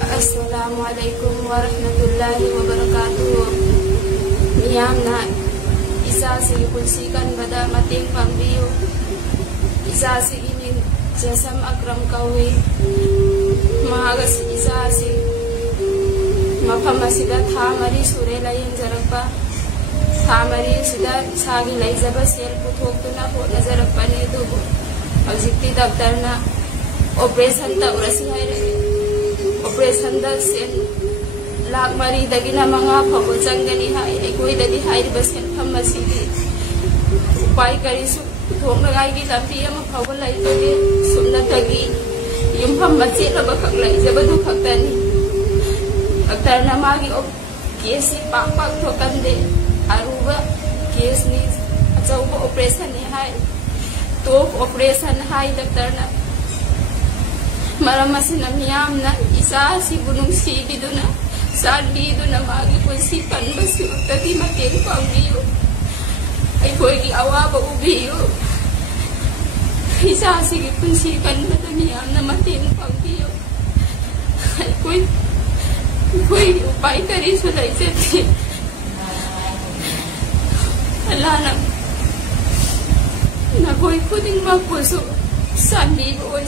Assalamualaikum warahmatullahi wabarakatuh. Miyamna isa sigi pulsikan bada mating pambiyo. Isa sigi min jasam akram kawi. Mahagas isa sigi mafamasiga thamari sure layin jarakpa. Thamari sida sagi laizaba sel puthokuna ho nazarakpa ne dubu. Hawjikti daktarna operation ta urasi haire. Operation da sen lakh mari dagina manga phabo changani hai ekoi dadi hai basen phamasi upai kari su thongna gai gi lampi ama phabo lai to de sumna tagi yum pham machi la ba khak lai jabadu khaktani aktar na magi op kesi pak pak thokan de aruba kes ni achauba operation ni hai to operation hai daktar na Maramasi namiyam na isa si bunung sigi duna sadi duna magi pulsi kanbasi utati mating pangbiyo ay koy ki awa ba ubiyo isa si pulsi kanba namiyam na mating pangbiyo ay koy upay kari sulay seti ala na koy kuding magpuso sandi ko